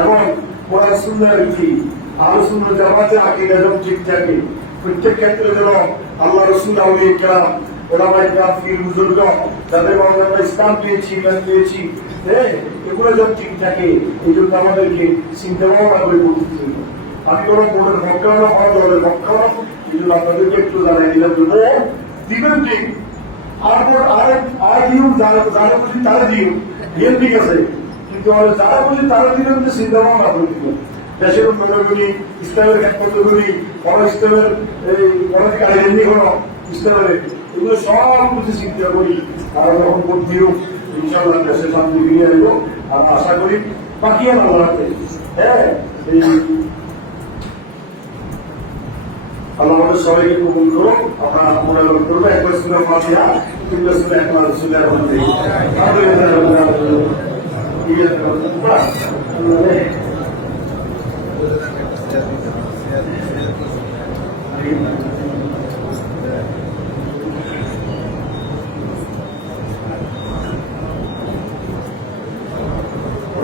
এবং কোরআন সুন্নাহের কি আলোচনা জামাতে আকীদা যেন ঠিক থাকে। প্রত্যেক ক্ষেত্রে যেন আল্লাহ রাসূল, আউলিয়া কিরাম, ওলামায়ে কিরাম, পীর বুজুর্গ, যাদের মাধ্যমে আমরা ইসলাম পেয়েছি, ইমান পেয়েছি, এগুলো যেন ঠিক থাকে। এই জন্য আমাদেরকে চিন্তা ভাবনা করে করতে হবে। আমি কোনো বোর্ডের পক্ষে হলো, কোনো দলের পক্ষে হলো, এই জন্য আপনাদেরকে একটু জানাই দিলাম যে ভোট দিবেন ঠিক, আর দিও, যারা খুশি তারা দিও, বিএন ঠিক আছে, কিন্তু যারা খুশি তারা দিবেন, যে চিন্তা ভাবনা করে দিবেন। দেশের উন্নয়নগুলি, ইসলামের ক্ষেত্রগুলি, ইসলামের এই পলিটিক্যাল আইডেন্টি হলো ইসলামের, এগুলো সব কিছু চিন্তা করি। আর যখন ভোট দিও, ইনশাআল্লাহ দেশের শান্তি ফিরিয়ে আসবো। আর আশা করি বাকি আর আল্লাহকে, এই আল্লাহ আমাদের সবাইকে কবুল করো। আমরা মনে করবো একবার শুনে ফাতিহা, 3 শুনে একবার শুনে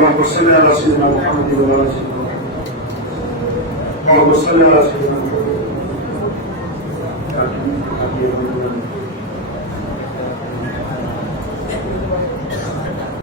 اللهم صل على سيدنا محمد وعلى ال سيدنا محمد. اللهم صل على سيدنا محمد.